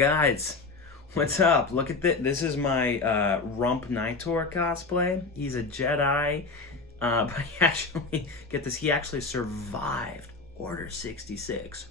Guys, what's up? Look at this. This is my Rump Nitor cosplay. He's a Jedi, but he actually, get this, he actually survived Order 66.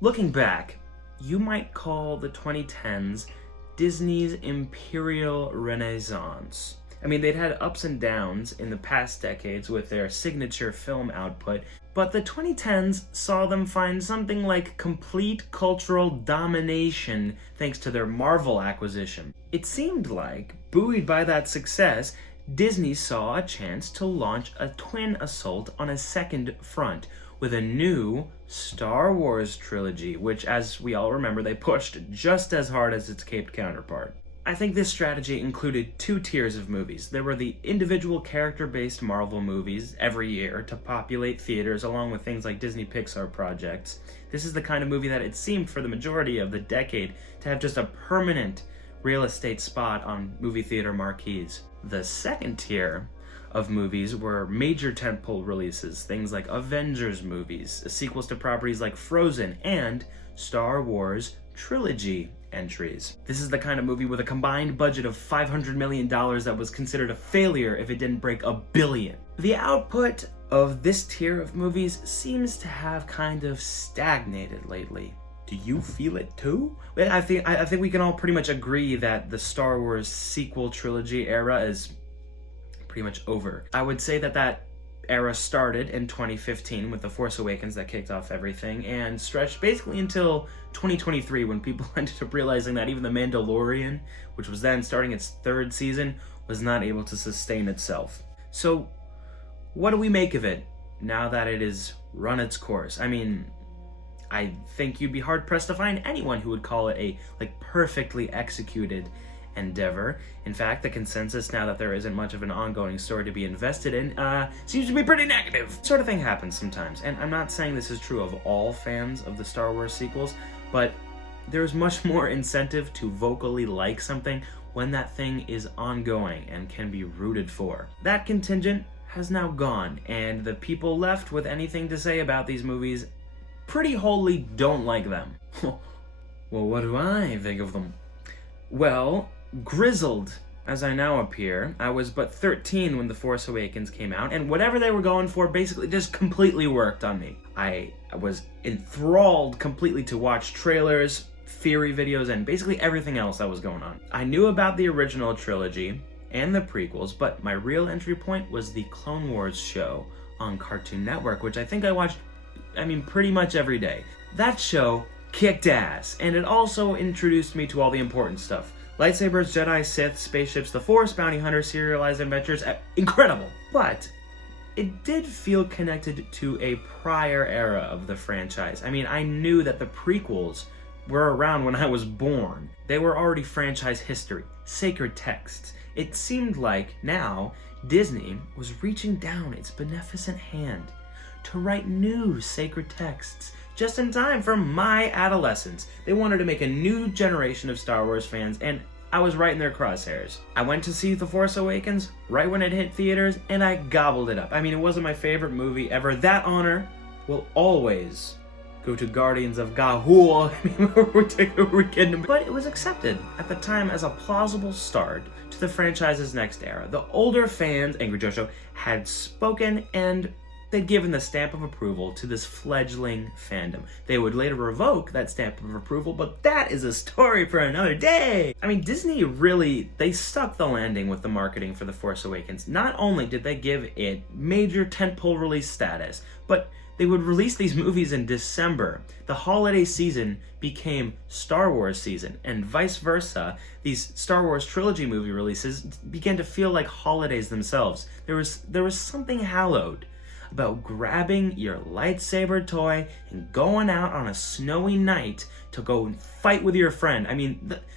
Looking back, you might call the 2010s Disney's Imperial Renaissance. I mean, they'd had ups and downs in the past decades with their signature film output, but the 2010s saw them find something like complete cultural domination thanks to their Marvel acquisition. It seemed like, buoyed by that success, Disney saw a chance to launch a twin assault on a second front with a new Star Wars trilogy, which, as we all remember, they pushed just as hard as its caped counterpart. I think this strategy included two tiers of movies. There were the individual character-based Marvel movies every year to populate theaters, along with things like Disney Pixar projects. This is the kind of movie that it seemed for the majority of the decade to have just a permanent real estate spot on movie theater marquees. The second tier of movies were major tentpole releases, things like Avengers movies, sequels to properties like Frozen, and Star Wars Trilogy entries. This is the kind of movie with a combined budget of $500 million that was considered a failure if it didn't break $1 billion. The output of this tier of movies seems to have kind of stagnated lately. Do you feel it too? I think we can all pretty much agree that the Star Wars sequel trilogy era is pretty much over. I would say that era started in 2015 with The Force Awakens that kicked off everything and stretched basically until 2023 when people ended up realizing that even The Mandalorian, which was then starting its third season, was not able to sustain itself. So what do we make of it now that it has run its course? I mean, I think you'd be hard-pressed to find anyone who would call it a perfectly executed endeavor. In fact, the consensus now that there isn't much of an ongoing story to be invested in seems to be pretty negative. This sort of thing happens sometimes, and I'm not saying this is true of all fans of the Star Wars sequels, but there's much more incentive to vocally like something when that thing is ongoing and can be rooted for. That contingent has now gone, and the people left with anything to say about these movies pretty wholly don't like them. Well, what do I think of them? Well, grizzled as I now appear, I was but 13 when The Force Awakens came out, and whatever they were going for basically just completely worked on me. I was enthralled completely to watch trailers, theory videos, and basically everything else that was going on. I knew about the original trilogy and the prequels, but my real entry point was the Clone Wars show on Cartoon Network, which I think I watched, pretty much every day. That show kicked ass, and it also introduced me to all the important stuff. Lightsabers, Jedi, Sith, spaceships, the Force, bounty hunters, serialized adventures, incredible! But it did feel connected to a prior era of the franchise. I knew that the prequels were around when I was born. They were already franchise history, sacred texts. It seemed like now Disney was reaching down its beneficent hand to write new sacred texts just in time for my adolescence. They wanted to make a new generation of Star Wars fans, and I was right in their crosshairs. I went to see The Force Awakens right when it hit theaters, and I gobbled it up. It wasn't my favorite movie ever. That honor will always go to Guardians of Gahul. We're kidding. But it was accepted at the time as a plausible start to the franchise's next era. The older fans, Angry Jojo, had spoken, and they'd given the stamp of approval to this fledgling fandom. They would later revoke that stamp of approval, but that is a story for another day. Disney really, they stuck the landing with the marketing for The Force Awakens. Not only did they give it major tentpole release status, but they would release these movies in December. The holiday season became Star Wars season, and vice versa. These Star Wars trilogy movie releases began to feel like holidays themselves. There was something hallowed about grabbing your lightsaber toy and going out on a snowy night to go and fight with your friend.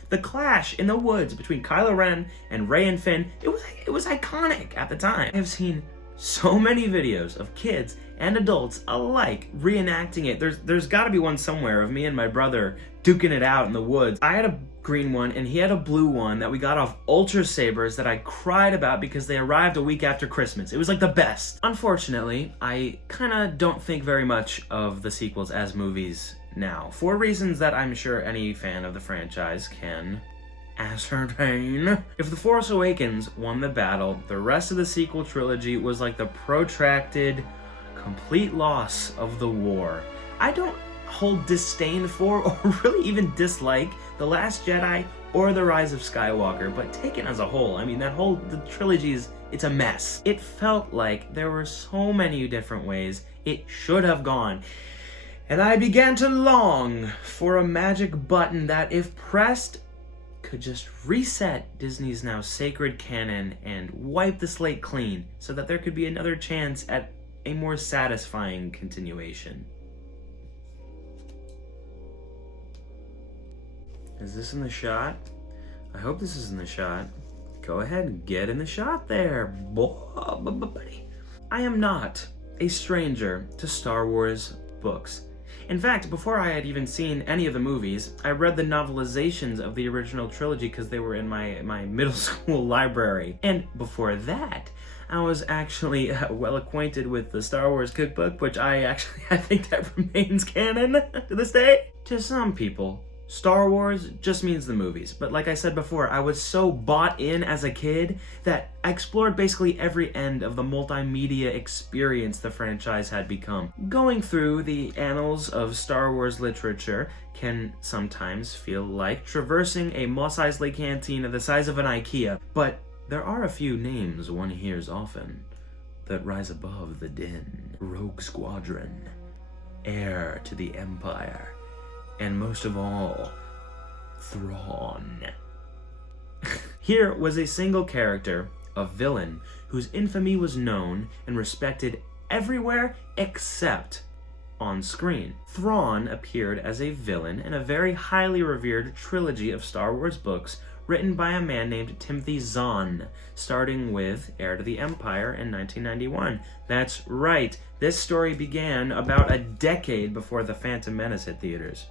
The clash in the woods between Kylo Ren and Rey and Finn, it was iconic at the time. I've seen so many videos of kids and adults alike reenacting it. There's gotta be one somewhere of me and my brother duking it out in the woods. I had a green one and he had a blue one that we got off Ultra Sabers that I cried about because they arrived a week after Christmas. It was like the best. Unfortunately, I kinda don't think very much of the sequels as movies now, for reasons that I'm sure any fan of the franchise can ascertain. If The Force Awakens won the battle, the rest of the sequel trilogy was like the protracted, complete loss of the war. I don't hold disdain for or really even dislike The Last Jedi or The Rise of Skywalker, but taken as a whole, I mean, the trilogies, it's a mess. It felt like there were so many different ways it should have gone. And I began to long for a magic button that, if pressed, could just reset Disney's now sacred canon and wipe the slate clean so that there could be another chance at a more satisfying continuation. Is this in the shot? I hope this is in the shot. Go ahead and get in the shot there, buddy. I am not a stranger to Star Wars books. In fact, before I had even seen any of the movies, I read the novelizations of the original trilogy because they were in my middle school library. And before that, I was actually well acquainted with the Star Wars cookbook, which I think that remains canon to this day. To some people, Star Wars just means the movies, but like I said before, I was so bought in as a kid that I explored basically every end of the multimedia experience the franchise had become. Going through the annals of Star Wars literature can sometimes feel like traversing a Mos Eisley cantina the size of an IKEA, but there are a few names one hears often that rise above the din. Rogue Squadron, Heir to the Empire, and most of all, Thrawn. Here was a single character, a villain, whose infamy was known and respected everywhere except on screen. Thrawn appeared as a villain in a very highly revered trilogy of Star Wars books written by a man named Timothy Zahn, starting with Heir to the Empire in 1991. That's right, this story began about a decade before The Phantom Menace hit theaters.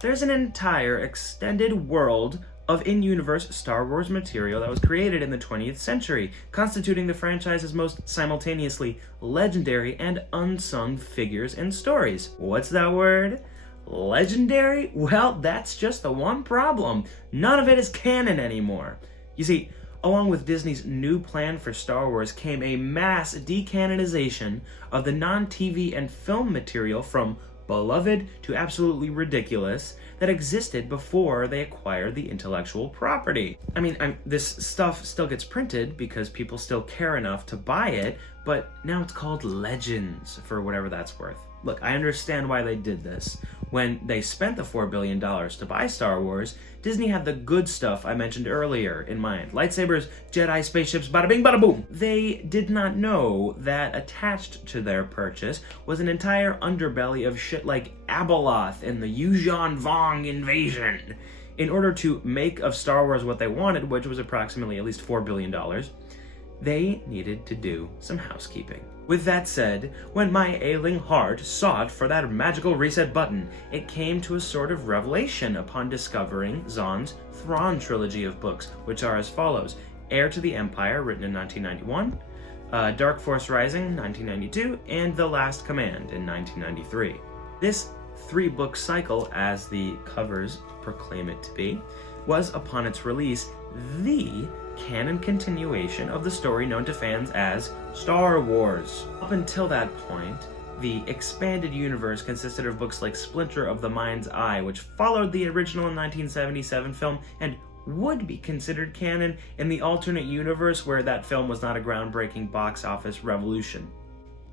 There's an entire extended world of in-universe Star Wars material that was created in the 20th century, constituting the franchise's most simultaneously legendary and unsung figures and stories. What's that word? Legendary? Well, that's just the one problem. None of it is canon anymore. You see, along with Disney's new plan for Star Wars came a mass decanonization of the non-TV and film material from beloved to absolutely ridiculous that existed before they acquired the intellectual property. I mean, this stuff still gets printed because people still care enough to buy it, but now it's called Legends for whatever that's worth. Look, I understand why they did this. When they spent the $4 billion to buy Star Wars, Disney had the good stuff I mentioned earlier in mind. Lightsabers, Jedi, spaceships, bada bing, bada boom. They did not know that attached to their purchase was an entire underbelly of shit like Abeloth and the Yuuzhan Vong invasion. In order to make of Star Wars what they wanted, which was approximately at least $4 billion, they needed to do some housekeeping. With that said, when my ailing heart sought for that magical reset button, it came to a sort of revelation upon discovering Zahn's Thrawn trilogy of books, which are as follows: Heir to the Empire, written in 1991, Dark Force Rising, 1992, and The Last Command in 1993. This three-book cycle, as the covers proclaim it to be, was, upon its release, the canon continuation of the story known to fans as Star Wars. Up until that point, the expanded universe consisted of books like Splinter of the Mind's Eye, which followed the original 1977 film and would be considered canon in the alternate universe where that film was not a groundbreaking box office revolution.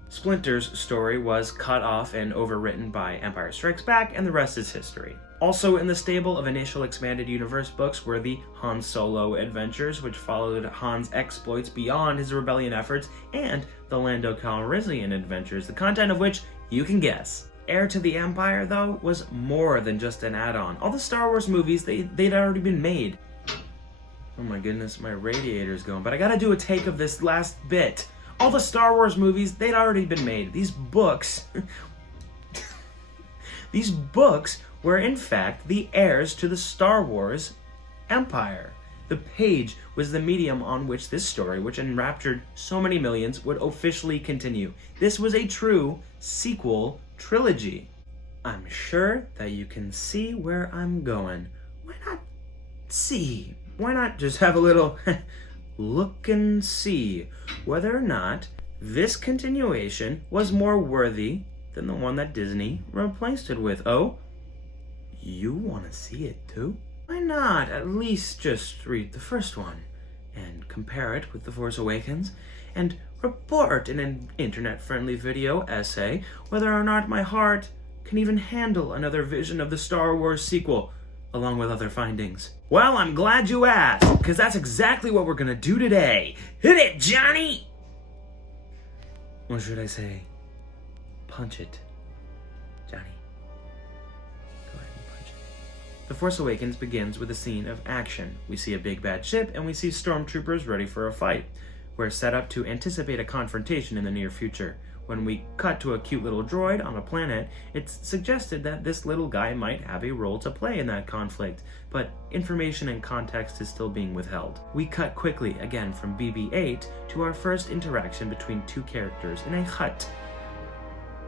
Splinter's story was cut off and overwritten by Empire Strikes Back, and the rest is history. Also in the stable of initial expanded universe books were the Han Solo adventures, which followed Han's exploits beyond his rebellion efforts, and the Lando Calrissian adventures, the content of which you can guess. Heir to the Empire, though, was more than just an add-on. All the Star Wars movies, they'd already been made. Oh my goodness, my radiator's going, but I gotta do a take of this last bit. All the Star Wars movies, they'd already been made. These books were in fact the heirs to the Star Wars empire. The page was the medium on which this story, which enraptured so many millions, would officially continue. This was a true sequel trilogy. I'm sure that you can see where I'm going. Why not see? Why not just have a little look and see whether or not this continuation was more worthy than the one that Disney replaced it with? Oh, you want to see it too? Why not at least just read the first one and compare it with The Force Awakens and report in an internet-friendly video essay whether or not my heart can even handle another vision of the Star Wars sequel, along with other findings? Well, I'm glad you asked, because that's exactly what we're gonna do today. Hit it, Johnny! Or should I say, punch it, Johnny. Go ahead and punch it. The Force Awakens begins with a scene of action. We see a big bad ship, and we see stormtroopers ready for a fight. We're set up to anticipate a confrontation in the near future. When we cut to a cute little droid on a planet, it's suggested that this little guy might have a role to play in that conflict, but information and context is still being withheld. We cut quickly, again from BB-8, to our first interaction between two characters in a hut.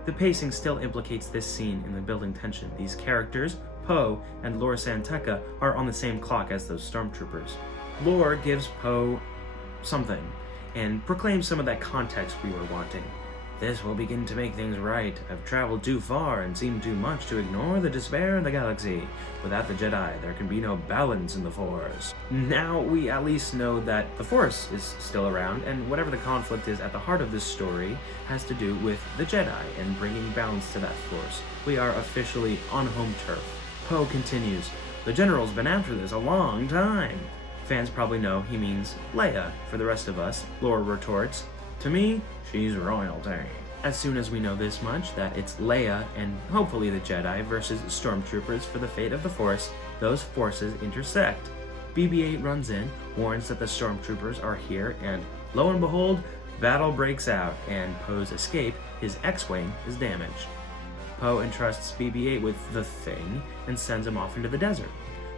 The pacing still implicates this scene in the building tension. These characters, Poe and Lor San Tekka, are on the same clock as those stormtroopers. Lor gives Poe something, and proclaims some of that context we were wanting. This will begin to make things right. I've traveled too far and seen too much to ignore the despair in the galaxy. Without the Jedi, there can be no balance in the Force. Now we at least know that the Force is still around, and whatever the conflict is at the heart of this story has to do with the Jedi and bringing balance to that Force. We are officially on home turf. Poe continues, "The General's been after this a long time." Fans probably know he means Leia. For the rest of us, Lor retorts, "To me, she's royalty." As soon as we know this much, that it's Leia and hopefully the Jedi versus stormtroopers for the fate of the Force, those forces intersect. BB-8 runs in, warns that the stormtroopers are here, and lo and behold, battle breaks out, and Poe's escape, his X-Wing, is damaged. Poe entrusts BB-8 with the Thing and sends him off into the desert.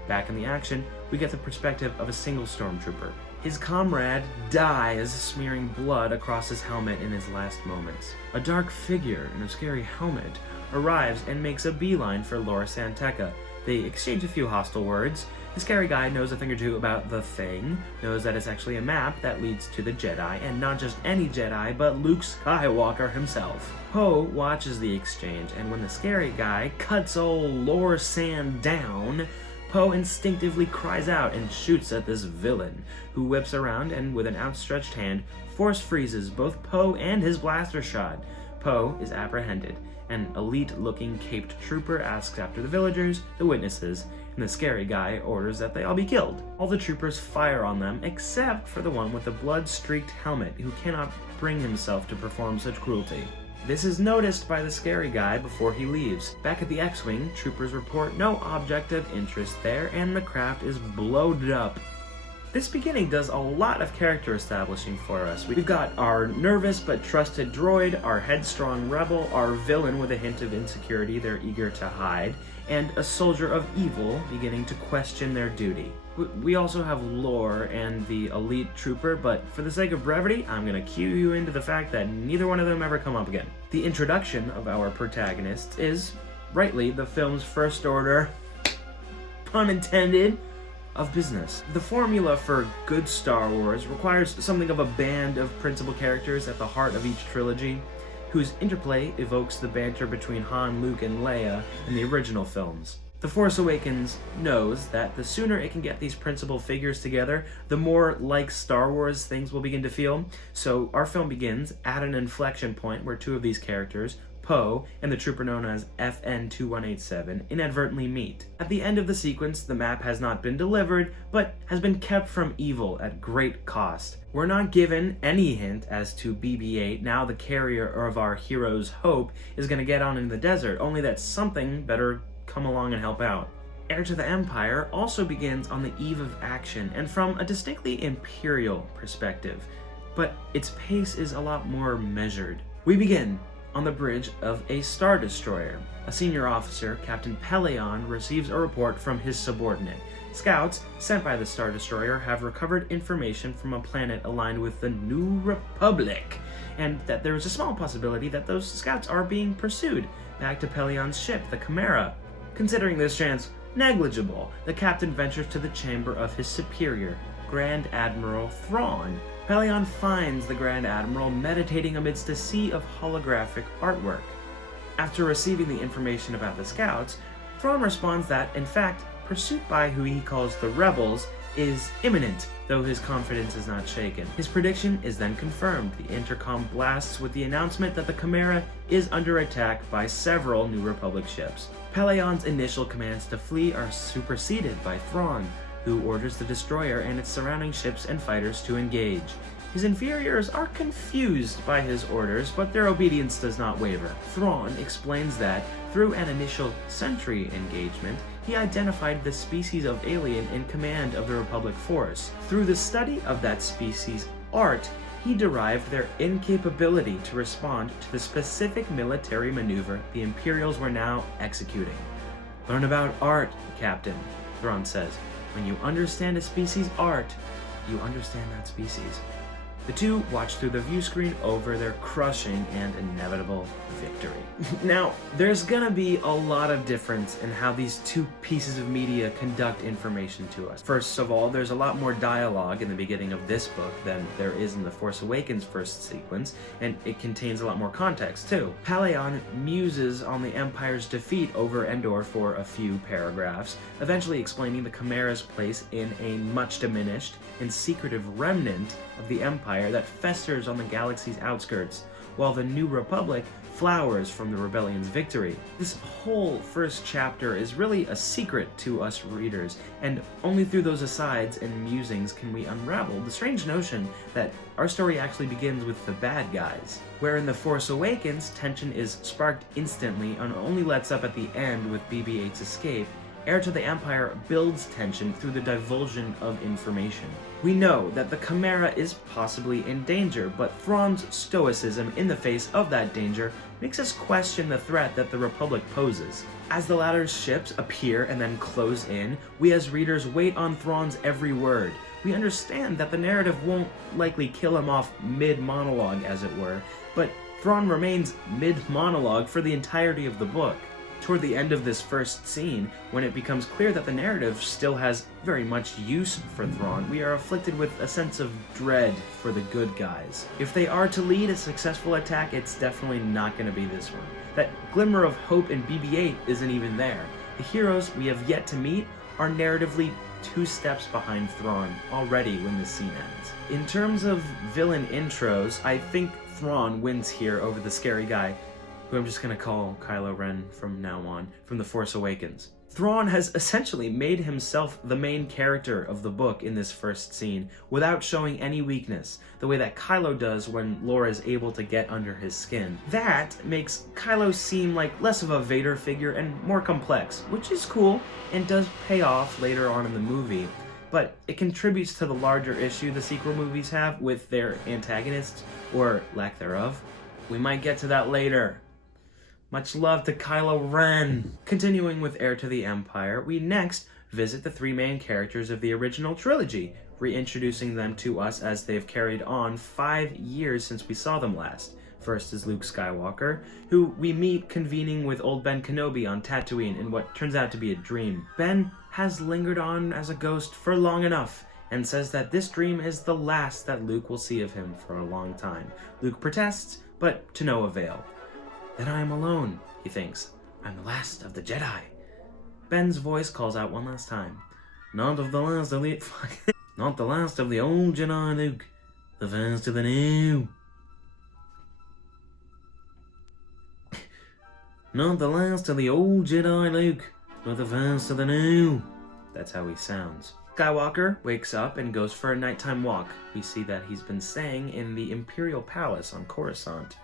Back in the action, we get the perspective of a single stormtrooper. His comrade dies, smearing blood across his helmet in his last moments. A dark figure in a scary helmet arrives and makes a beeline for Lor San Tekka. They exchange a few hostile words. The scary guy knows a thing or two about the Thing, knows that it's actually a map that leads to the Jedi, and not just any Jedi, but Luke Skywalker himself. Poe watches the exchange, and when the scary guy cuts old Lor San down, Poe instinctively cries out and shoots at this villain, who whips around and with an outstretched hand, force freezes both Poe and his blaster shot. Poe is apprehended. An elite-looking caped trooper asks after the villagers, the witnesses, and the scary guy orders that they all be killed. All the troopers fire on them except for the one with the blood-streaked helmet, who cannot bring himself to perform such cruelty. This is noticed by the scary guy before he leaves. Back at the X-Wing, troopers report no object of interest there, and the craft is blowed up. This beginning does a lot of character establishing for us. We've got our nervous but trusted droid, our headstrong rebel, our villain with a hint of insecurity they're eager to hide, and a soldier of evil beginning to question their duty. We also have Lor and the elite trooper, but for the sake of brevity, I'm gonna cue you into the fact that neither one of them ever come up again. The introduction of our protagonists is, rightly, the film's first order, pun intended, of business. The formula for good Star Wars requires something of a band of principal characters at the heart of each trilogy, whose interplay evokes the banter between Han, Luke, and Leia in the original films. The Force Awakens knows that the sooner it can get these principal figures together, the more like Star Wars things will begin to feel. So our film begins at an inflection point where two of these characters, Poe and the trooper known as FN-2187, inadvertently meet. At the end of the sequence, the map has not been delivered, but has been kept from evil at great cost. We're not given any hint as to BB-8, now the carrier of our hero's hope, is going to get on in the desert, only that something better come along and help out. Heir to the Empire also begins on the eve of action and from a distinctly imperial perspective, but its pace is a lot more measured. We begin on the bridge of a Star Destroyer. A senior officer, Captain Pelion, receives a report from his subordinate. Scouts sent by the Star Destroyer have recovered information from a planet aligned with the New Republic, and that there is a small possibility that those scouts are being pursued back to Pelion's ship, the Chimera. Considering this chance negligible, the captain ventures to the chamber of his superior, Grand Admiral Thrawn. Pelion finds the Grand Admiral meditating amidst a sea of holographic artwork. After receiving the information about the scouts, Thrawn responds that, in fact, pursuit by who he calls the rebels is imminent, though his confidence is not shaken. His prediction is then confirmed. The intercom blasts with the announcement that the Chimera is under attack by several New Republic ships. Pelion's initial commands to flee are superseded by Thrawn, who orders the destroyer and its surrounding ships and fighters to engage. His inferiors are confused by his orders, but their obedience does not waver. Thrawn explains that, through an initial sentry engagement, he identified the species of alien in command of the Republic force. Through the study of that species' art, he derived their incapability to respond to the specific military maneuver the Imperials were now executing. "Learn about art, Captain," Thrawn says. "When you understand a species' art, you understand that species." The two watch through the view screen over their crushing and inevitable victory. Now, there's gonna be a lot of difference in how these two pieces of media conduct information to us. First of all, there's a lot more dialogue in the beginning of this book than there is in The Force Awakens first sequence, and it contains a lot more context too. Pelion muses on the Empire's defeat over Endor for a few paragraphs, eventually explaining the Chimera's place in a much diminished and secretive remnant of the Empire that festers on the galaxy's outskirts, while the New Republic flowers from the Rebellion's victory. This whole first chapter is really a secret to us readers, and only through those asides and musings can we unravel the strange notion that our story actually begins with the bad guys. Where in The Force Awakens, tension is sparked instantly and only lets up at the end with BB-8's escape, Heir to the Empire builds tension through the divulsion of information. We know that the Chimera is possibly in danger, but Thrawn's stoicism in the face of that danger makes us question the threat that the Republic poses. As the latter's ships appear and then close in, we as readers wait on Thrawn's every word. We understand that the narrative won't likely kill him off mid-monologue, as it were, but Thrawn remains mid-monologue for the entirety of the book. Toward the end of this first scene, when it becomes clear that the narrative still has very much use for Thrawn, we are afflicted with a sense of dread for the good guys. If they are to lead a successful attack, it's definitely not going to be this one. That glimmer of hope in BB-8 isn't even there. The heroes we have yet to meet are narratively 2 steps behind Thrawn already when this scene ends. In terms of villain intros, I think Thrawn wins here over the scary guy, who I'm just going to call Kylo Ren from now on, from The Force Awakens. Thrawn has essentially made himself the main character of the book in this first scene, without showing any weakness, the way that Kylo does when Laura is able to get under his skin. That makes Kylo seem like less of a Vader figure and more complex, which is cool, and does pay off later on in the movie, but it contributes to the larger issue the sequel movies have with their antagonists, or lack thereof. We might get to that later. Much love to Kylo Ren! Continuing with Heir to the Empire, we next visit the 3 main characters of the original trilogy, reintroducing them to us as they've carried on 5 years since we saw them last. First is Luke Skywalker, who we meet convening with old Ben Kenobi on Tatooine in what turns out to be a dream. Ben has lingered on as a ghost for long enough, and says that this dream is the last that Luke will see of him for a long time. Luke protests, but to no avail. "Then I am alone," he thinks. "I'm the last of the Jedi." Ben's voice calls out one last time. "Not of the last of the... Not the last of the old Jedi, Luke. The first of the new." "Not the last of the old Jedi, Luke, but the first of the new." That's how he sounds. Skywalker wakes up and goes for a nighttime walk. We see that he's been staying in the Imperial Palace on Coruscant.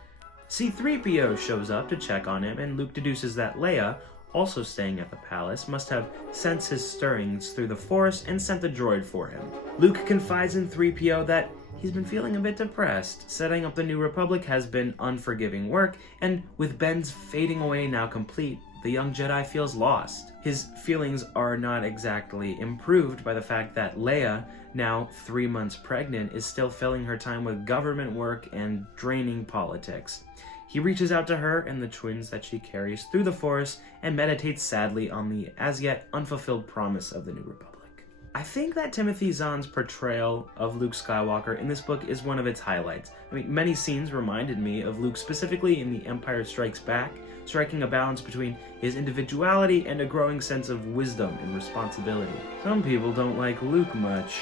C-3PO shows up to check on him, and Luke deduces that Leia, also staying at the palace, must have sensed his stirrings through the Force and sent the droid for him. Luke confides in 3PO that he's been feeling a bit depressed. Setting up the New Republic has been unforgiving work, and with Ben's fading away now complete, the young Jedi feels lost. His feelings are not exactly improved by the fact that Leia, now 3 months pregnant, is still filling her time with government work and draining politics. He reaches out to her and the twins that she carries through the Force and meditates sadly on the as-yet unfulfilled promise of the New Republic. I think that Timothy Zahn's portrayal of Luke Skywalker in this book is one of its highlights. I mean, many scenes reminded me of Luke specifically in The Empire Strikes Back, striking a balance between his individuality and a growing sense of wisdom and responsibility. Some people don't like Luke much.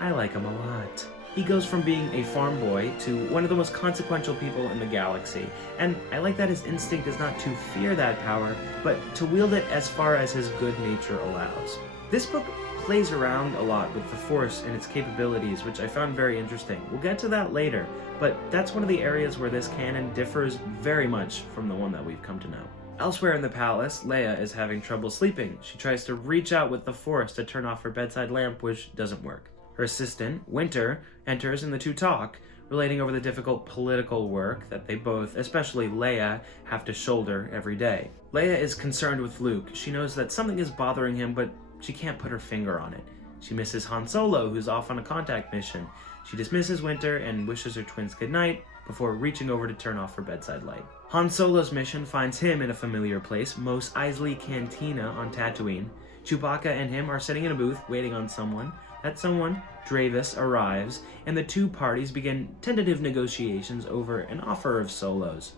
I like him a lot. He goes from being a farm boy to one of the most consequential people in the galaxy, and I like that his instinct is not to fear that power, but to wield it as far as his good nature allows. This book plays around a lot with the Force and its capabilities, which I found very interesting. We'll get to that later, but that's one of the areas where this canon differs very much from the one that we've come to know. Elsewhere in the palace, Leia is having trouble sleeping. She tries to reach out with the Force to turn off her bedside lamp, which doesn't work. Her assistant, Winter, enters and the two talk, relating over the difficult political work that they both, especially Leia, have to shoulder every day. Leia is concerned with Luke. She knows that something is bothering him, but she can't put her finger on it. She misses Han Solo, who's off on a contact mission. She dismisses Winter and wishes her twins goodnight before reaching over to turn off her bedside light. Han Solo's mission finds him in a familiar place, Mos Eisley Cantina on Tatooine. Chewbacca and him are sitting in a booth waiting on someone. That someone, Dravis, arrives, and the two parties begin tentative negotiations over an offer of Solo's.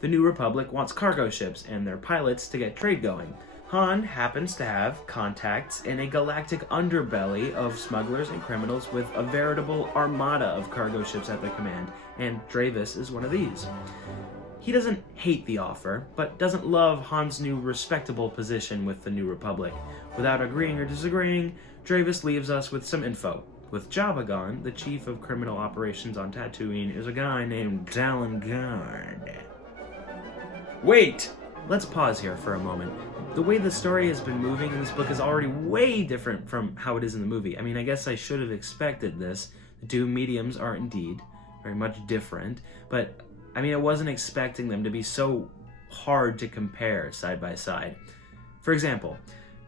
The New Republic wants cargo ships and their pilots to get trade going. Han happens to have contacts in a galactic underbelly of smugglers and criminals with a veritable armada of cargo ships at their command, and Dravis is one of these. He doesn't hate the offer, but doesn't love Han's new respectable position with the New Republic. Without agreeing or disagreeing, Dravis leaves us with some info. With Jabba gone, the chief of criminal operations on Tatooine is a guy named Talon Karrde. Wait! Let's pause here for a moment. The way the story has been moving in this book is already way different from how it is in the movie. I mean, I guess I should have expected this. The two mediums are indeed very much different, but I mean, I wasn't expecting them to be so hard to compare side by side. For example,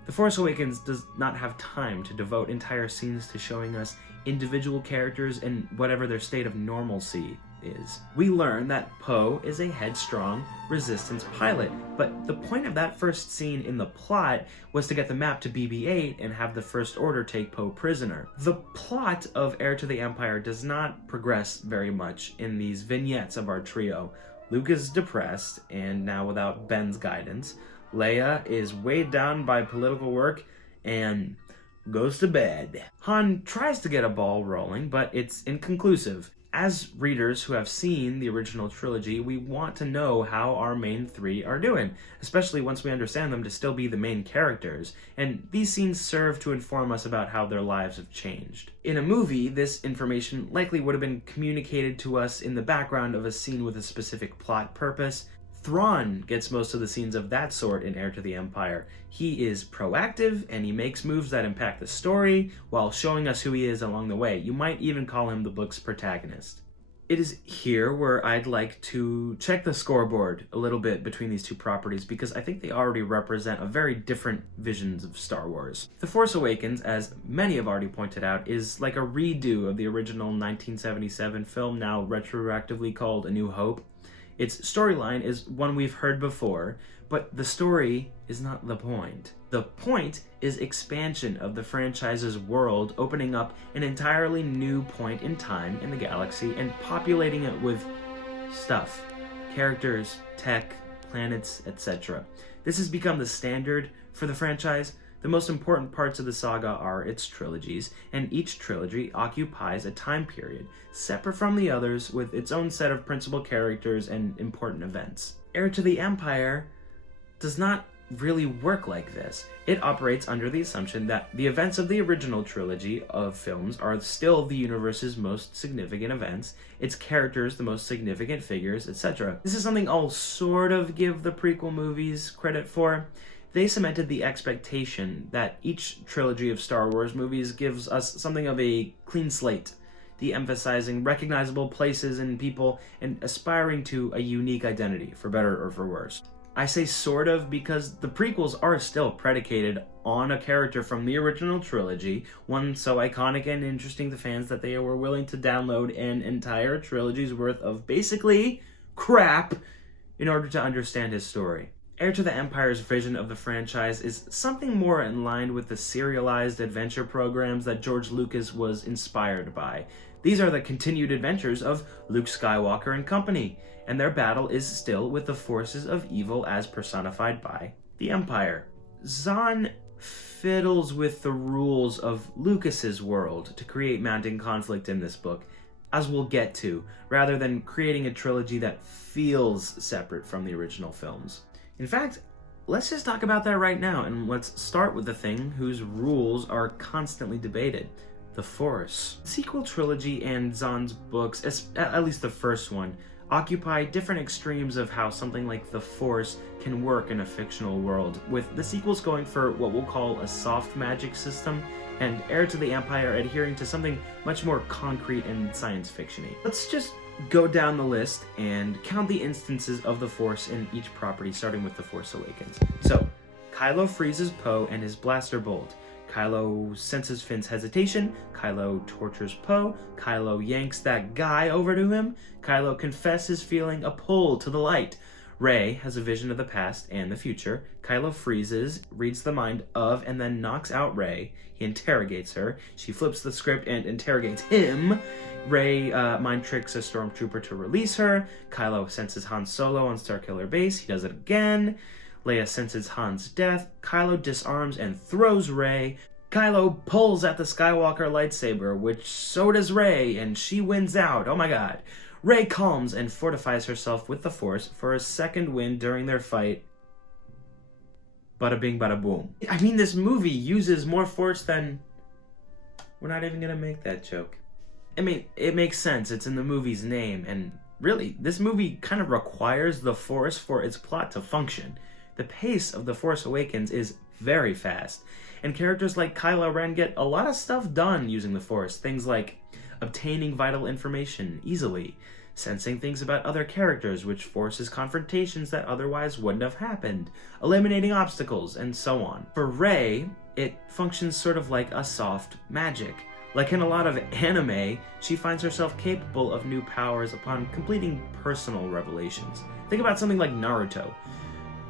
The Force Awakens does not have time to devote entire scenes to showing us individual characters and whatever their state of normalcy is. We learn that Poe is a headstrong Resistance pilot, but the point of that first scene in the plot was to get the map to BB-8 and have the First Order take Poe prisoner. The plot of Heir to the Empire does not progress very much in these vignettes of our trio. Luke is depressed, and now without Ben's guidance. Leia is weighed down by political work and goes to bed. Han tries to get a ball rolling, but it's inconclusive. As readers who have seen the original trilogy, we want to know how our main three are doing, especially once we understand them to still be the main characters, and these scenes serve to inform us about how their lives have changed. In a movie, this information likely would have been communicated to us in the background of a scene with a specific plot purpose. Thrawn gets most of the scenes of that sort in Heir to the Empire. He is proactive, and he makes moves that impact the story, while showing us who he is along the way. You might even call him the book's protagonist. It is here where I'd like to check the scoreboard a little bit between these two properties, because I think they already represent a very different visions of Star Wars. The Force Awakens, as many have already pointed out, is like a redo of the original 1977 film, now retroactively called A New Hope. Its storyline is one we've heard before, but the story is not the point. The point is expansion of the franchise's world, opening up an entirely new point in time in the galaxy and populating it with stuff. Characters, tech, planets, etc. This has become the standard for the franchise. The most important parts of the saga are its trilogies, and each trilogy occupies a time period, separate from the others, with its own set of principal characters and important events. Heir to the Empire does not really work like this. It operates under the assumption that the events of the original trilogy of films are still the universe's most significant events, its characters the most significant figures, etc. This is something I'll sort of give the prequel movies credit for. They cemented the expectation that each trilogy of Star Wars movies gives us something of a clean slate, de-emphasizing recognizable places and people and aspiring to a unique identity, for better or for worse. I say sort of because the prequels are still predicated on a character from the original trilogy, one so iconic and interesting to fans that they were willing to download an entire trilogy's worth of basically crap in order to understand his story. Heir to the Empire's vision of the franchise is something more in line with the serialized adventure programs that George Lucas was inspired by. These are the continued adventures of Luke Skywalker and company, and their battle is still with the forces of evil as personified by the Empire. Zahn fiddles with the rules of Lucas's world to create mounting conflict in this book, as we'll get to, rather than creating a trilogy that feels separate from the original films. In fact, let's just talk about that right now, and let's start with the thing whose rules are constantly debated: the Force. Sequel Trilogy and Zahn's books, at least the first one, occupy different extremes of how something like the Force can work in a fictional world, with the sequels going for what we'll call a soft magic system, and Heir to the Empire adhering to something much more concrete and science fiction-y. Let's just go down the list and count the instances of the Force in each property, starting with The Force Awakens. So, Kylo freezes Poe and his blaster bolt. Kylo senses Finn's hesitation, Kylo tortures Poe, Kylo yanks that guy over to him, Kylo confesses feeling a pull to the light. Rey has a vision of the past and the future. Kylo freezes, reads the mind of, and then knocks out Rey. He interrogates her. She flips the script and interrogates him. Rey mind tricks a stormtrooper to release her. Kylo senses Han Solo on Starkiller Base. He does it again. Leia senses Han's death. Kylo disarms and throws Rey. Kylo pulls at the Skywalker lightsaber, which so does Rey, and she wins out. Oh my god. Rey calms and fortifies herself with the Force for a second win during their fight. Bada bing, bada boom. I mean, this movie uses more Force than... We're not even gonna make that joke. I mean, it makes sense. It's in the movie's name, and really, this movie kind of requires the Force for its plot to function. The pace of The Force Awakens is very fast, and characters like Kylo Ren get a lot of stuff done using the Force. Things like obtaining vital information easily, sensing things about other characters which forces confrontations that otherwise wouldn't have happened, eliminating obstacles, and so on. For Rey, it functions sort of like a soft magic. Like in a lot of anime, she finds herself capable of new powers upon completing personal revelations. Think about something like Naruto.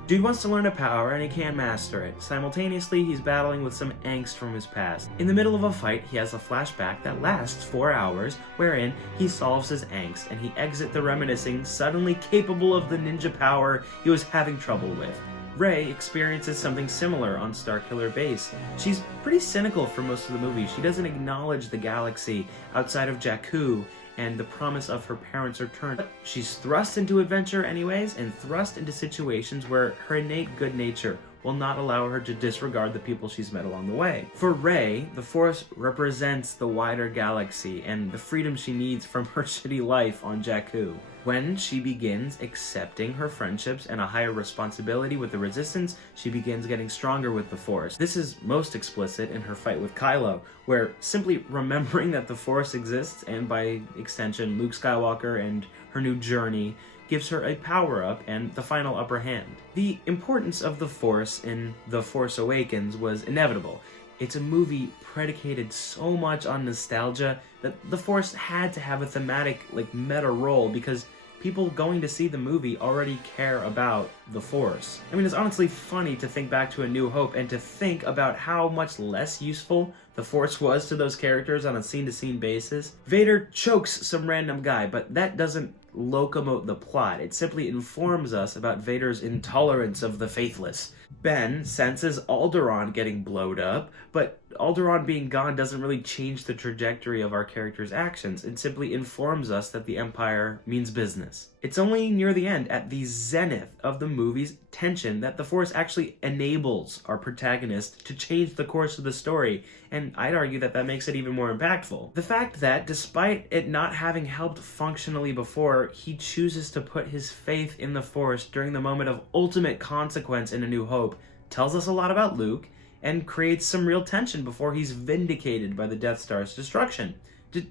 Dude wants to learn a power and he can't master it. Simultaneously, he's battling with some angst from his past. In the middle of a fight, he has a flashback that lasts 4 hours, wherein he solves his angst and he exits the reminiscing, suddenly capable of the ninja power he was having trouble with. Rey experiences something similar on Starkiller Base. She's pretty cynical for most of the movie. She doesn't acknowledge the galaxy outside of Jakku and the promise of her parents' return. But she's thrust into adventure anyways, and thrust into situations where her innate good nature will not allow her to disregard the people she's met along the way. For Rey, the Force represents the wider galaxy and the freedom she needs from her shitty life on Jakku. When she begins accepting her friendships and a higher responsibility with the Resistance, she begins getting stronger with the Force. This is most explicit in her fight with Kylo, where simply remembering that the Force exists, and by extension Luke Skywalker and her new journey, gives her a power-up and the final upper hand. The importance of the Force in The Force Awakens was inevitable. It's a movie predicated so much on nostalgia that the Force had to have a thematic, meta role, because people going to see the movie already care about the Force. I mean, it's honestly funny to think back to A New Hope and to think about how much less useful the Force was to those characters on a scene-to-scene basis. Vader chokes some random guy, but that doesn't locomote the plot. It simply informs us about Vader's intolerance of the faithless. Ben senses Alderaan getting blowed up, but Alderaan being gone doesn't really change the trajectory of our character's actions. It simply informs us that the Empire means business. It's only near the end, at the zenith of the movie's tension, that the Force actually enables our protagonist to change the course of the story, and I'd argue that that makes it even more impactful. The fact that, despite it not having helped functionally before, he chooses to put his faith in the Force during the moment of ultimate consequence in A New Hope tells us a lot about Luke, and creates some real tension before he's vindicated by the Death Star's destruction. Just,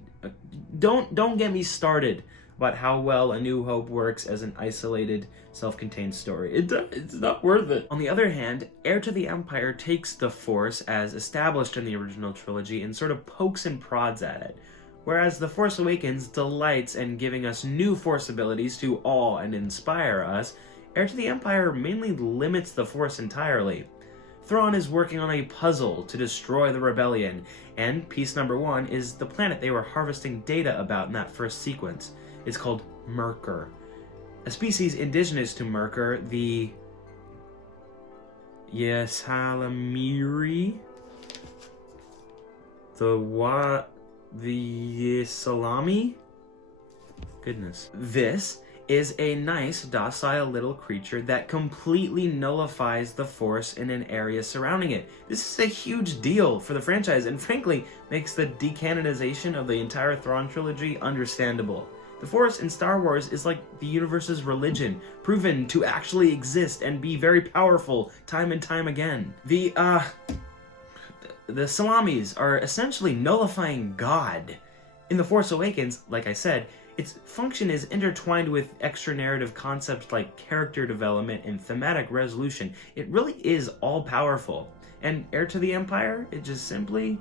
don't get me started about how well A New Hope works as an isolated, self-contained story. It's not worth it. On the other hand, Heir to the Empire takes the Force as established in the original trilogy and sort of pokes and prods at it. Whereas The Force Awakens delights in giving us new Force abilities to awe and inspire us, Heir to the Empire mainly limits the Force entirely. Thrawn is working on a puzzle to destroy the rebellion, and piece number 1 is the planet they were harvesting data about in that first sequence. It's called Merkur. A species indigenous to Merkur, the Ysalamiri, the Salami? Goodness. This is a nice, docile little creature that completely nullifies the Force in an area surrounding it. This is a huge deal for the franchise, and frankly, makes the decanonization of the entire Thrawn trilogy understandable. The Force in Star Wars is like the universe's religion, proven to actually exist and be very powerful time and time again. The Salamis are essentially nullifying God. In The Force Awakens, like I said, its function is intertwined with extra-narrative concepts like character development and thematic resolution. It really is all-powerful. And Heir to the Empire, it just simply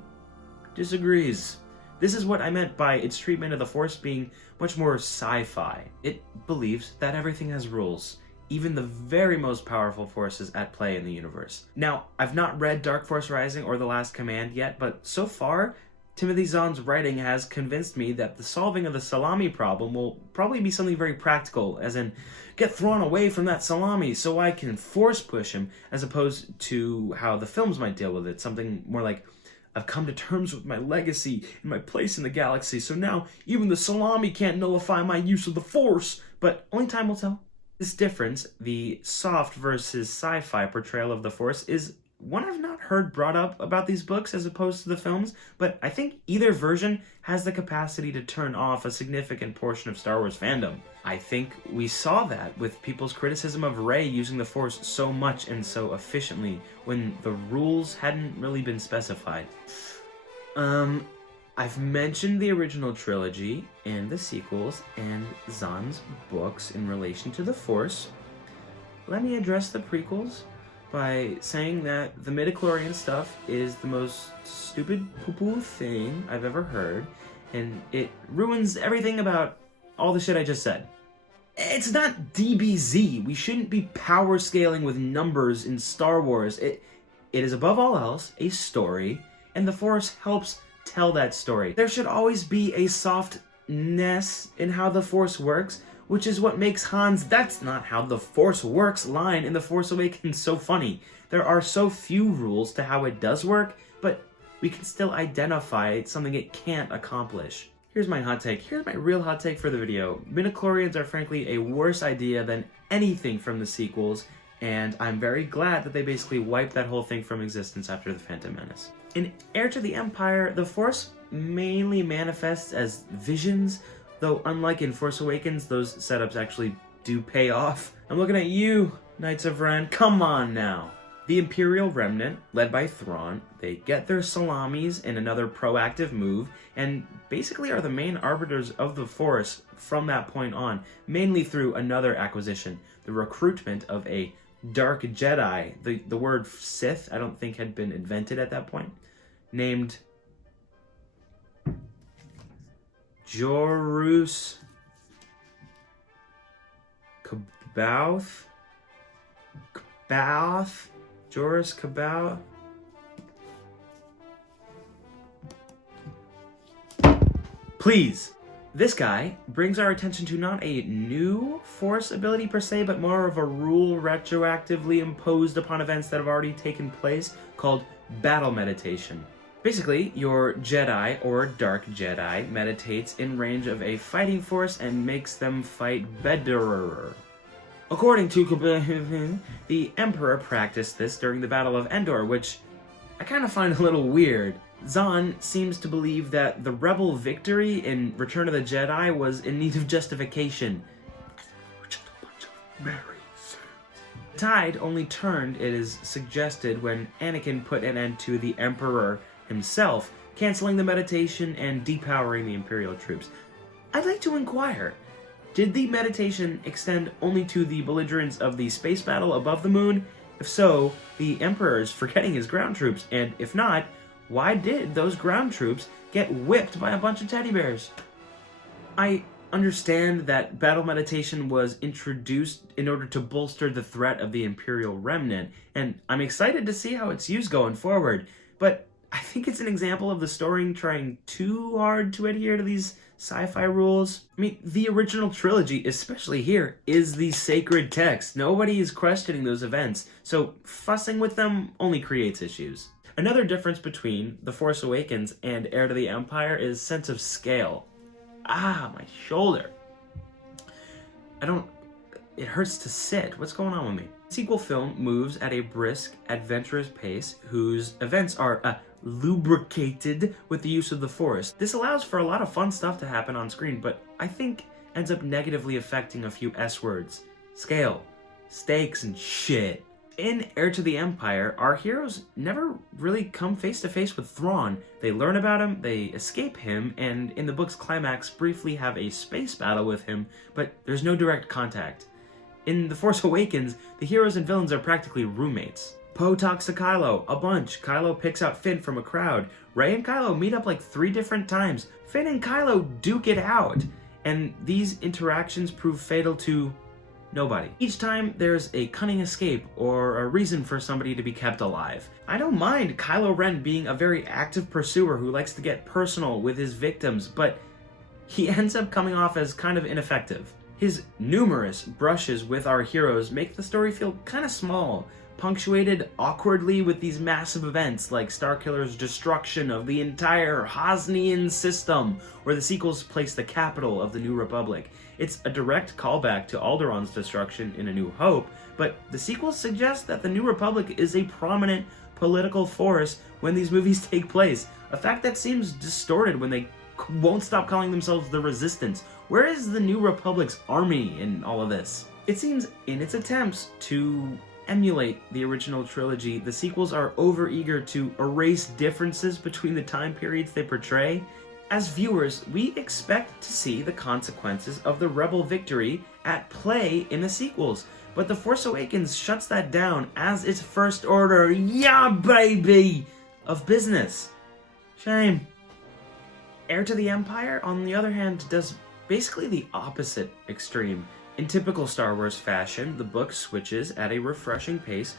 disagrees. This is what I meant by its treatment of the Force being much more sci-fi. It believes that everything has rules, even the very most powerful forces at play in the universe. Now, I've not read Dark Force Rising or The Last Command yet, but so far, Timothy Zahn's writing has convinced me that the solving of the salami problem will probably be something very practical, as in, get Thrawn away from that salami so I can force push him, as opposed to how the films might deal with it, something more like, I've come to terms with my legacy and my place in the galaxy, so now even the salami can't nullify my use of the Force, but only time will tell. This difference, the soft versus sci-fi portrayal of the Force, is one I've not heard brought up about these books as opposed to the films, but I think either version has the capacity to turn off a significant portion of Star Wars fandom. I think we saw that with people's criticism of Rey using the Force so much and so efficiently when the rules hadn't really been specified. I've mentioned the original trilogy and the sequels and Zahn's books in relation to the Force. Let me address the prequels by saying that the midichlorian stuff is the most stupid poo-poo thing I've ever heard, and it ruins everything about all the shit I just said. It's not DBZ. We shouldn't be power scaling with numbers in Star Wars. It is above all else a story, and the Force helps tell that story. There should always be a softness in how the Force works, which is what makes Han's "that's not how the Force works" line in The Force Awakens so funny. There are so few rules to how it does work, but we can still identify something it can't accomplish. Here's my hot take. Here's my real hot take for the video. Midichlorians are frankly a worse idea than anything from the sequels, and I'm very glad that they basically wiped that whole thing from existence after The Phantom Menace. In Heir to the Empire, the Force mainly manifests as visions, though unlike in Force Awakens, those setups actually do pay off. I'm looking at you, Knights of Ren. Come on now. The Imperial Remnant, led by Thrawn, they get their salamis in another proactive move, and basically are the main arbiters of the Force from that point on, mainly through another acquisition, the recruitment of a Dark Jedi. The word Sith, I don't think had been invented at that point, named Jorus C'baoth? Jorus C'baoth? Please! This guy brings our attention to not a new Force ability per se, but more of a rule retroactively imposed upon events that have already taken place called Battle Meditation. Basically, your Jedi or Dark Jedi meditates in range of a fighting force and makes them fight better. According to the Emperor practiced this during the Battle of Endor, which I kind of find a little weird. Zahn seems to believe that the rebel victory in Return of the Jedi was in need of justification. The tide only turned, it is suggested, when Anakin put an end to the Emperor himself, canceling the meditation and depowering the Imperial troops. I'd like to inquire, did the meditation extend only to the belligerents of the space battle above the moon? If so, the Emperor is forgetting his ground troops, and if not, why did those ground troops get whipped by a bunch of teddy bears? I understand that battle meditation was introduced in order to bolster the threat of the Imperial remnant, and I'm excited to see how it's used going forward, but I think it's an example of the story trying too hard to adhere to these sci-fi rules. I mean, the original trilogy, especially here, is the sacred text. Nobody is questioning those events, so fussing with them only creates issues. Another difference between The Force Awakens and Heir to the Empire is sense of scale. Ah, my shoulder. It hurts to sit. What's going on with me? The sequel film moves at a brisk, adventurous pace whose events are lubricated with the use of the Force. This allows for a lot of fun stuff to happen on screen, but I think ends up negatively affecting a few S words. Scale, stakes, and shit. In Heir to the Empire, our heroes never really come face to face with Thrawn. They learn about him, they escape him, and in the book's climax briefly have a space battle with him, but there's no direct contact. In The Force Awakens, the heroes and villains are practically roommates. Poe talks to Kylo a bunch. Kylo picks out Finn from a crowd. Rey and Kylo meet up like 3 different times. Finn and Kylo duke it out, and these interactions prove fatal to nobody. Each time there's a cunning escape or a reason for somebody to be kept alive. I don't mind Kylo Ren being a very active pursuer who likes to get personal with his victims, but he ends up coming off as kind of ineffective. His numerous brushes with our heroes make the story feel kind of small, punctuated awkwardly with these massive events like Starkiller's destruction of the entire Hosnian system, or the sequels place the capital of the New Republic. It's a direct callback to Alderaan's destruction in A New Hope, but the sequels suggest that the New Republic is a prominent political force when these movies take place, a fact that seems distorted when they won't stop calling themselves the Resistance. Where is the New Republic's army in all of this? It seems in its attempts to emulate the original trilogy, the sequels are overeager to erase differences between the time periods they portray. As viewers, we expect to see the consequences of the Rebel victory at play in the sequels, but The Force Awakens shuts that down as its first order, yeah baby, of business. Shame. Heir to the Empire, on the other hand, does basically the opposite extreme. In typical Star Wars fashion, the book switches at a refreshing pace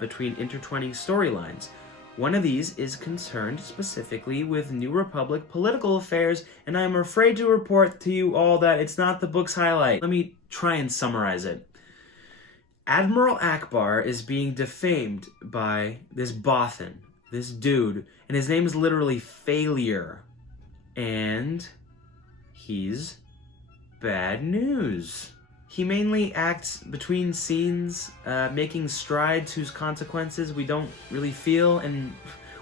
between intertwining storylines. One of these is concerned specifically with New Republic political affairs, and I am afraid to report to you all that it's not the book's highlight. Let me try and summarize it. Admiral Akbar is being defamed by this Bothan, this dude, and his name is literally Failure. And he's bad news. He mainly acts between scenes, making strides whose consequences we don't really feel, and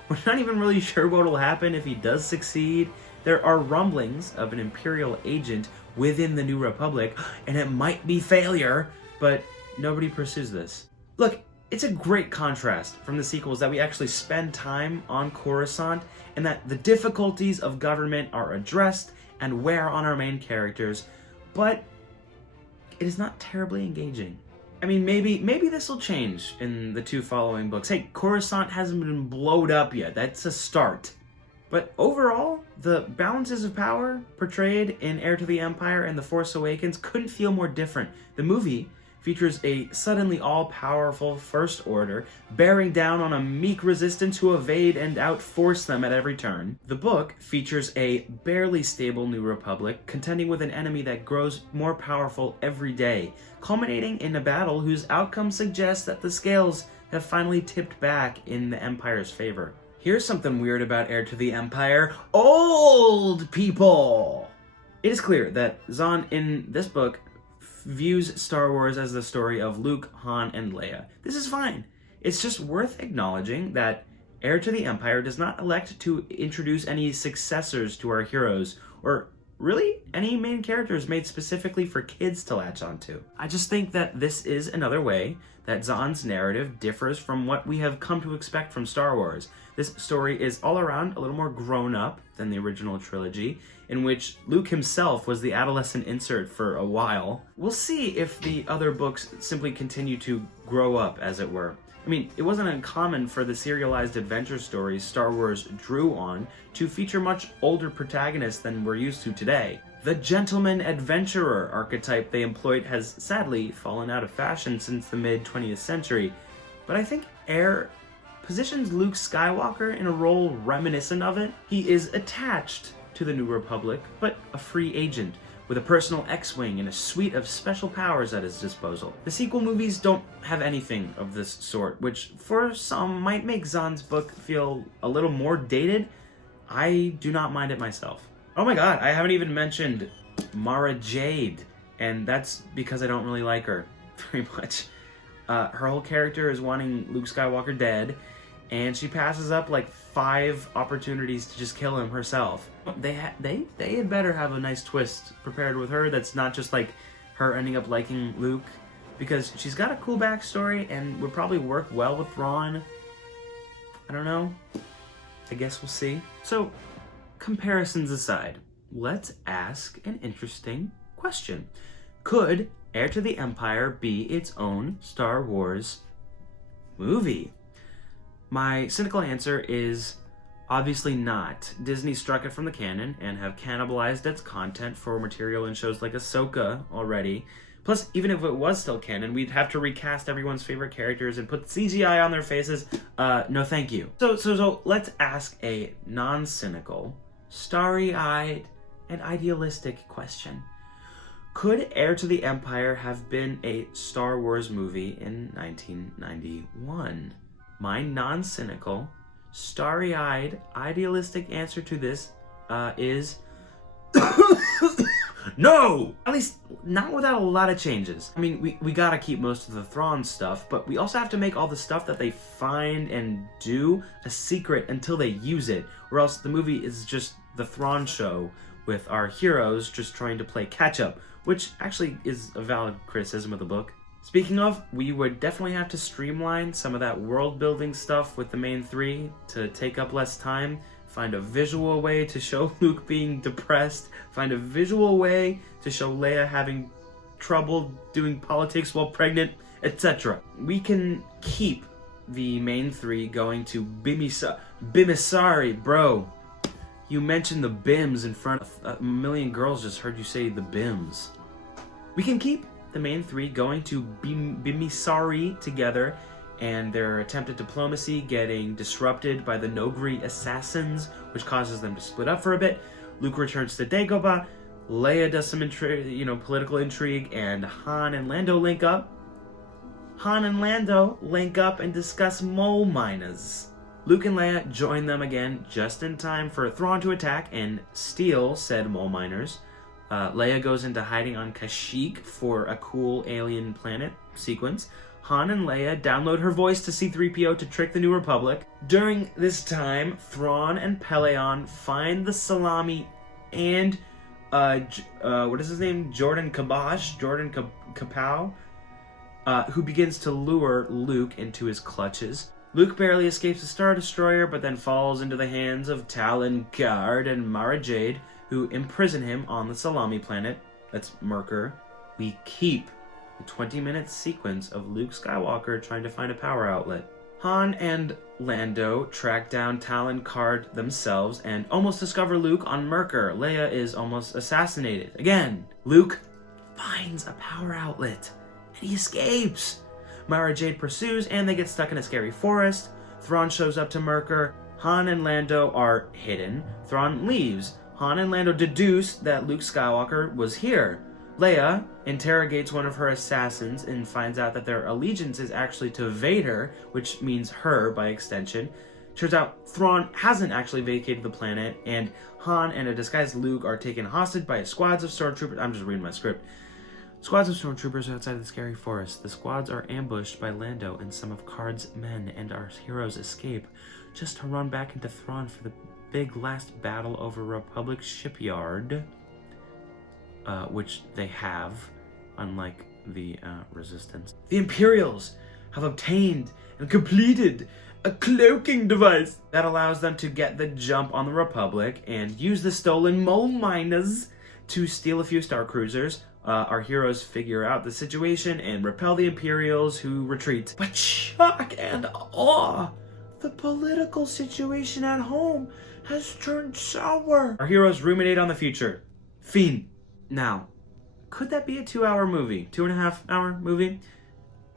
we're not even really sure what will happen if he does succeed. There are rumblings of an Imperial agent within the New Republic, and it might be Failure, but nobody pursues this. Look, it's a great contrast from the sequels that we actually spend time on Coruscant, and that the difficulties of government are addressed and wear on our main characters, but it is not terribly engaging. I mean, maybe this will change in the 2 following books. Hey, Coruscant hasn't been blowed up yet. That's a start. But overall, the balances of power portrayed in Heir to the Empire and The Force Awakens couldn't feel more different. The movie features a suddenly all-powerful First Order bearing down on a meek resistance who evade and outforce them at every turn. The book features a barely stable New Republic contending with an enemy that grows more powerful every day, culminating in a battle whose outcome suggests that the scales have finally tipped back in the Empire's favor. Here's something weird about Heir to the Empire: old people! It is clear that Zahn in this book views Star Wars as the story of Luke, Han, and Leia. This is fine. It's just worth acknowledging that Heir to the Empire does not elect to introduce any successors to our heroes, or really any main characters made specifically for kids to latch onto. I just think that this is another way that Zahn's narrative differs from what we have come to expect from Star Wars. This story is all around a little more grown up than the original trilogy, in which Luke himself was the adolescent insert for a while. We'll see if the other books simply continue to grow up, as it were. I mean, it wasn't uncommon for the serialized adventure stories Star Wars drew on to feature much older protagonists than we're used to today. The gentleman adventurer archetype they employed has sadly fallen out of fashion since the mid-20th century, but I think Heir positions Luke Skywalker in a role reminiscent of it. He is attached to the New Republic, but a free agent, with a personal X-Wing and a suite of special powers at his disposal. The sequel movies don't have anything of this sort, which for some might make Zahn's book feel a little more dated. I do not mind it myself. Oh my god, I haven't even mentioned Mara Jade, and that's because I don't really like her very much. Her whole character is wanting Luke Skywalker dead, and she passes up like 5 opportunities to just kill him herself. They had better have a nice twist prepared with her that's not just like her ending up liking Luke, because she's got a cool backstory and would probably work well with Thrawn. I don't know. I guess we'll see. So, comparisons aside, let's ask an interesting question. Could Heir to the Empire be its own Star Wars movie? My cynical answer is obviously not. Disney struck it from the canon and have cannibalized its content for material in shows like Ahsoka already. Plus, even if it was still canon, we'd have to recast everyone's favorite characters and put CGI on their faces. No thank you. So let's ask a non-cynical, starry-eyed, and idealistic question. Could Heir to the Empire have been a Star Wars movie in 1991? My non-cynical, starry-eyed, idealistic answer to this is no! At least, not without a lot of changes. I mean, we gotta keep most of the Thrawn stuff, but we also have to make all the stuff that they find and do a secret until they use it, or else the movie is just the Thrawn show with our heroes just trying to play catch-up, which actually is a valid criticism of the book. Speaking of, we would definitely have to streamline some of that world-building stuff with the main 3 to take up less time, find a visual way to show Luke being depressed, find a visual way to show Leia having trouble doing politics while pregnant, etc. We can keep the main 3 going to Bimisari, bro. You mentioned the Bims in front of a million girls just heard you say the Bims. We can keep the main 3 going to Bimisari together, and their attempted diplomacy getting disrupted by the Nogri assassins, which causes them to split up for a bit. Luke returns to Dagobah, Leia does some political intrigue, and Han and Lando link up. And discuss mole miners. Luke and Leia join them again just in time for Thrawn to attack and steal said mole miners. Leia goes into hiding on Kashyyyk for a cool alien planet sequence. Han and Leia download her voice to C-3PO to trick the New Republic. During this time, Thrawn and Peleon find the Salami and, what is his name? Jordan Kapow, who begins to lure Luke into his clutches. Luke barely escapes the Star Destroyer, but then falls into the hands of Talon Karrde and Mara Jade, who imprison him on the Salami planet. That's Merkur. We keep the 20-minute sequence of Luke Skywalker trying to find a power outlet. Han and Lando track down Talon Karrde themselves and almost discover Luke on Merkur. Leia is almost assassinated. Again, Luke finds a power outlet and he escapes. Mara Jade pursues and they get stuck in a scary forest. Thrawn shows up to Merkur. Han and Lando are hidden. Thrawn leaves. Han and Lando deduce that Luke Skywalker was here. Leia interrogates one of her assassins and finds out that their allegiance is actually to Vader, which means her by extension. Turns out Thrawn hasn't actually vacated the planet, and Han and a disguised Luke are taken hostage by squads of stormtroopers. I'm just reading my script. Squads of stormtroopers are outside the scary forest. The squads are ambushed by Lando and some of Karrde's men, and our heroes escape, just to run back into Thrawn for the big last battle over Republic shipyard. which they have, unlike the Resistance. The Imperials have obtained and completed a cloaking device that allows them to get the jump on the Republic and use the stolen mole miners to steal a few star cruisers. Our heroes figure out the situation and repel the Imperials, who retreat. But shock and awe! The political situation at home has turned sour. Our heroes ruminate on the future. Fiend. Now, could that be a 2-hour movie? 2.5-hour movie?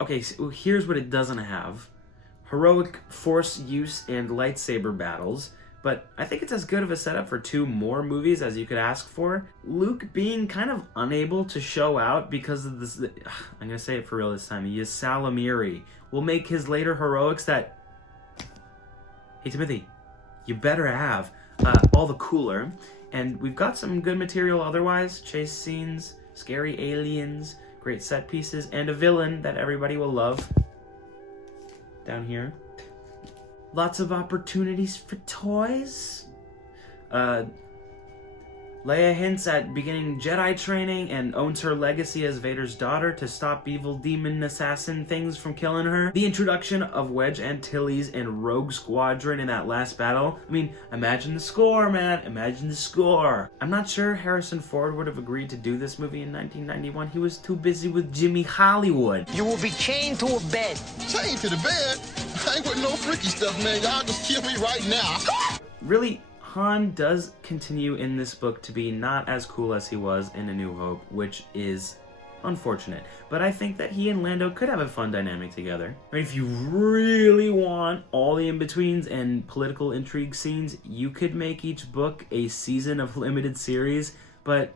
Okay, so here's what it doesn't have. Heroic force use and lightsaber battles, but I think it's as good of a setup for 2 more movies as you could ask for. Luke being kind of unable to show out because of this, I'm gonna say it for real this time, Ysalamiri will make his later heroics that, hey Timothy, you better have, all the cooler. And we've got some good material otherwise, chase scenes, scary aliens, great set pieces, and a villain that everybody will love. Down here. Lots of opportunities for toys. Leia hints at beginning Jedi training and owns her legacy as Vader's daughter to stop evil demon assassin things from killing her. The introduction of Wedge Antilles and Rogue Squadron in that last battle. I mean, imagine the score, man. Imagine the score. I'm not sure Harrison Ford would have agreed to do this movie in 1991. He was too busy with Jimmy Hollywood. You will be chained to a bed. Chained to the bed? I ain't with no freaky stuff, man. Y'all just kill me right now. Really, Han does continue in this book to be not as cool as he was in A New Hope, which is unfortunate. But I think that he and Lando could have a fun dynamic together. I mean, if you really want all the in-betweens and political intrigue scenes, you could make each book a season of limited series, but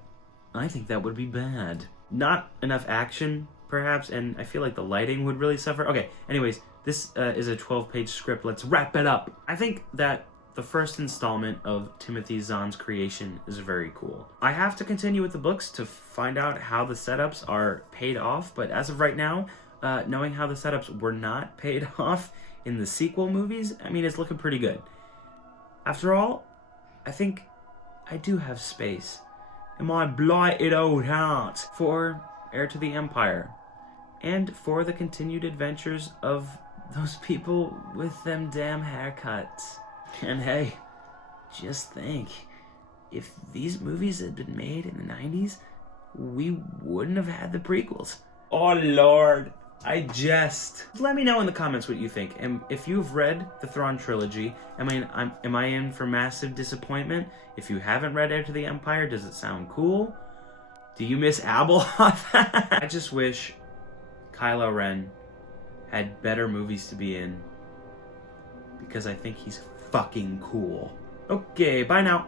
I think that would be bad. Not enough action, perhaps, and I feel like the lighting would really suffer. Okay, anyways, this is a 12-page script. Let's wrap it up. I think that the first installment of Timothy Zahn's creation is very cool. I have to continue with the books to find out how the setups are paid off, but as of right now, knowing how the setups were not paid off in the sequel movies, I mean, it's looking pretty good. After all, I think I do have space in my blighted old heart for Heir to the Empire, and for the continued adventures of those people with them damn haircuts. And hey, just think, if these movies had been made in the 90s, we wouldn't have had the prequels. Oh Lord, I jest. Let me know in the comments what you think. And if you've read the Thrawn trilogy, am I in for massive disappointment? If you haven't read Heir to the Empire, does it sound cool? Do you miss Abeloth? I just wish Kylo Ren had better movies to be in, because I think he's fucking cool. Okay, bye now.